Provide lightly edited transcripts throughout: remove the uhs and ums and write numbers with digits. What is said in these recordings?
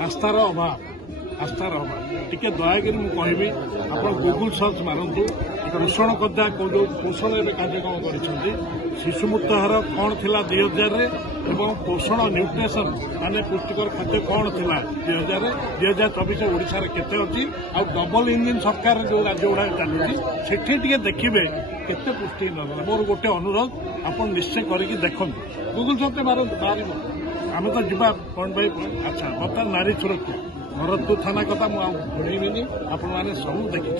आस्थार अभाव टिके दयाकरी मुझे कहबी आप गूगल सर्च मारतु पोषण कदा जो पोषण एवं कार्यक्रम कर शिशु मृत्यु हार कौन थी 2000 पोषण न्यूट्रिशन माने पुष्टिकर खाद्य कौन थी 2024 ओडिशा केते अच्छी आ डबल इंजिन सरकार जो राज्य गुड़ा चलुची सेठी देखिए केते पुष्टि मोर गोटे अनुरोध आप निश्चय करके देखु गूगल सर्च मारतु बाहर आम तो जीवा पॉइंट बाय पॉइंट अच्छा बर्तमान नारी सुरक्षा भरतपुर थाना कथा मुझेबी आपण मैंने सब देखी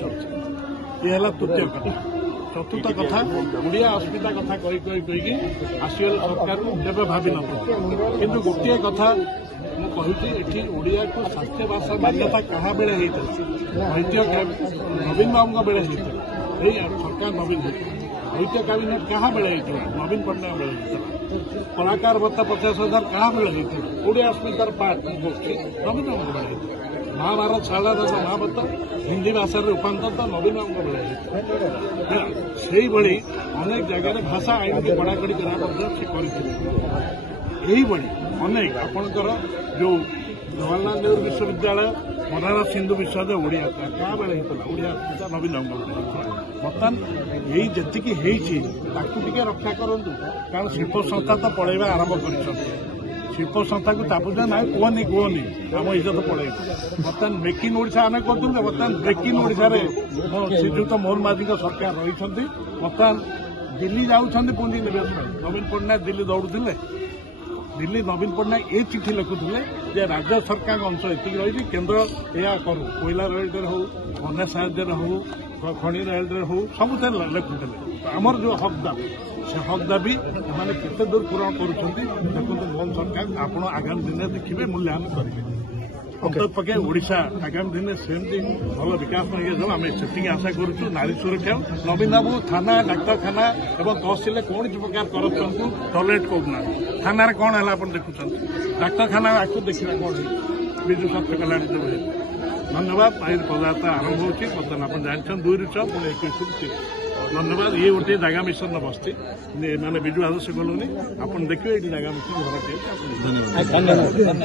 ये है तृतीय कथा चतुर्थ कथा ओडिया अस्मिता कथा कही आसगले सरकार केवे भावी न कि गोटे कथा मुझे ओडिया को स्वास्थ्य भाषा मान्यता क्या बेले वैद्य नवीन बाबू बेले सरकार नवीन वैद्य कैबिनेट क्या बेले नवीन पट्टनायक बेले कलाकार भत्ता 50,000 क्या बेले ओडिया अस्मितार पार्ट नवीन बाबू बेले महाभारत शाला महाभारत हिंदी भाषा रूपांतर तो नवीन बाबू बेले से अनेक जगह भाषा आईन की कड़ाकड़ी अनेक आपणकर जो जवाहरलाल नेहरू विश्वविद्यालय बनारस हिंदू विश्वविद्यालय ओडिया क्या बेले ओडिया नवीन बाबू बर्तमान यही जी रक्षा करूँ कारण शिल्प संस्था तो पढ़ेगा आरंभ कर शिल्प संस्था को तापुजा ना कहनी आम इज्जत पड़े बर्तमान मेक इन ओडिशा आम करूँ बर्तमान मेक इन ओडिशा श्रीजुक्त मोहन माझी सरकार रही बर्तमान दिल्ली जाऊँच पुंजी निवेश नवीन पट्टनायक दिल्ली दौड़ुले दिल्ली नवीन पट्टनायक ये चिठी लिखुले राज्य सरकार अंश ये रही केन्द्र या करू कोयला रेलवे हो बन्या साहाଯ୍य हो खनि रेलवे हो सब लिखुले आमर जो हक दाबी से हक दाबी मैंने केते दूर पूरण करुँच देखो मोहन सरकार आप आगामी दिन देखिए मूल्यांकन करेंगे अंतपक्षे ओडिशा आगामी दिन सेमती भल विकास आम से आशा करुँ नारी सुरक्षा नवीन बाबू थाना डाक्तखाना और तहसिल कौन प्रकार करप्शन को टॉलरेट करना थाना कौन है आप देखुं डाक्तखाना आपको देखा कौन विजु स्वास्थ्य कल्याण धन्यवाद पदयात्रा आरंभ होती बर्तमान आप जानते 2 ରୁ 6 पुणी 21 धन्यवाद ये गोटे जगह मिशन बस्ती माने विजु आदर्श कॉलोनी आप देखिए ये जगह मिशन घर धन्यवाद।